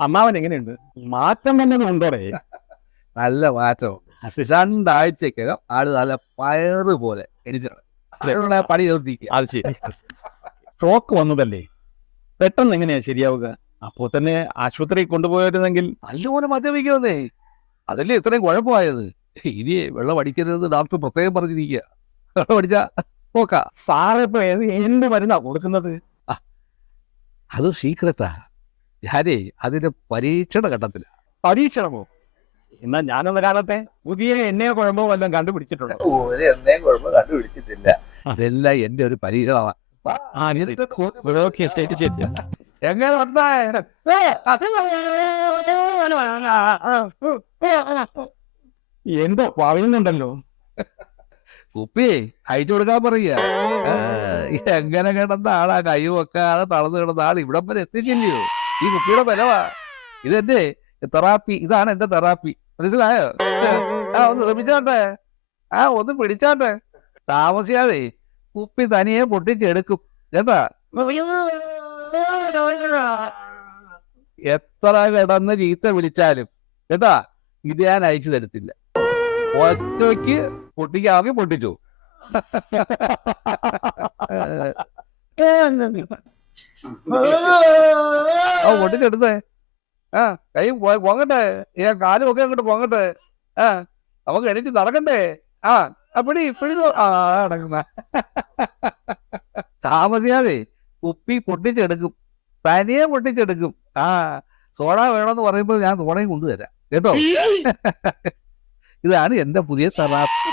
അമ്മാവൻ എങ്ങനെയുണ്ട്? മാറ്റം തന്നെ ഉണ്ടോടെ? നല്ല മാറ്റം. 2 ആഴ്ചക്കകം ആള് നല്ല പയറ് പോലെ എനിച്ചാണ് പണി നിർത്തിക്കുക. അത് ശരി. ഷോക്ക് വന്നതല്ലേ, പെട്ടെന്ന് എങ്ങനെയാ ശരിയാവുക? അപ്പോ തന്നെ ആശുപത്രി കൊണ്ടുപോയിരുന്നെങ്കിൽ. നല്ലപോലെ മദ്യപിക്കുമെന്നേ, അതല്ലേ ഇത്രയും കുഴപ്പമായത്. ഇനി വെള്ളം അടിക്കരുത് ഡോക്ടർ പ്രത്യേകം പറഞ്ഞിരിക്കുക. വെള്ളം അടിച്ചാ നോക്ക. സാറിപ്പോ എന്ത് മരുന്നാ കൊടുക്കുന്നത്? അത് സീക്രട്ടാ. ഞാനേ അതിന്റെ പരീക്ഷണ ഘട്ടത്തില. പരീക്ഷണമോ? എന്നാ ഞാനൊന്ന് കാണട്ടെ. പുതിയ എണ്ണയോ കുഴമ്പോ വല്ലതും കണ്ടുപിടിച്ചിട്ടുണ്ടോ? ഒരു എണ്ണയും കുഴപ്പം കണ്ടുപിടിച്ചിട്ടില്ല. അതെല്ലാം എന്റെ ഒരു പരീക്ഷണമാണ്. എങ്ങനെ എന്തോ പറയുന്നുണ്ടല്ലോ. കുപ്പി അയച്ചു കൊടുക്കാൻ പറയുക. എങ്ങനെ കിടന്ന ആളാ കൈ വെക്കാതെ തളർന്നു കിടന്ന ആൾ ഇവിടം വരെ എത്തിച്ചില്ലയോ? ഈ കുപ്പിയുടെ ബലവാ. ഇതെന്റെ തെറാപ്പി. ഇതാണ് എന്റെ തെറാപ്പി. മനസ്സിലായോ? ഒന്ന് ശ്രമിച്ചാട്ടെ. ഒന്ന് പിടിച്ചാട്ടെ. താമസിയാതെ കുപ്പി തനിയെ പൊട്ടിച്ചെടുക്കും. കേട്ടാ? എത്ര കിടന്ന് ചീത്ത വിളിച്ചാലും കേട്ടാ, ഇത് ഞാൻ അയച്ചു തരത്തില്ല. ഒറ്റയ്ക്ക് പൊട്ടിക്കാമെങ്കിൽ പൊട്ടിച്ചു. പൊട്ടിച്ചെടുത്തേ. കൈ പൊങ്ങട്ടെ, കാലും ഒക്കെ അങ്ങോട്ട് പൊങ്ങട്ടെ. നമുക്ക് എണീറ്റ് നടക്കണ്ടേ? പിടി നടക്കുന്ന. താമസിയാതെ കുപ്പി പൊട്ടിച്ചെടുക്കും. തനിയെ പൊട്ടിച്ചെടുക്കും. സോഡ വേണമെന്ന് പറയുമ്പോൾ ഞാൻ സോഡയും കൊണ്ടുതരാം. കേട്ടോ? ഇതാണ് എന്റെ പുതിയ തെറാപ്പി.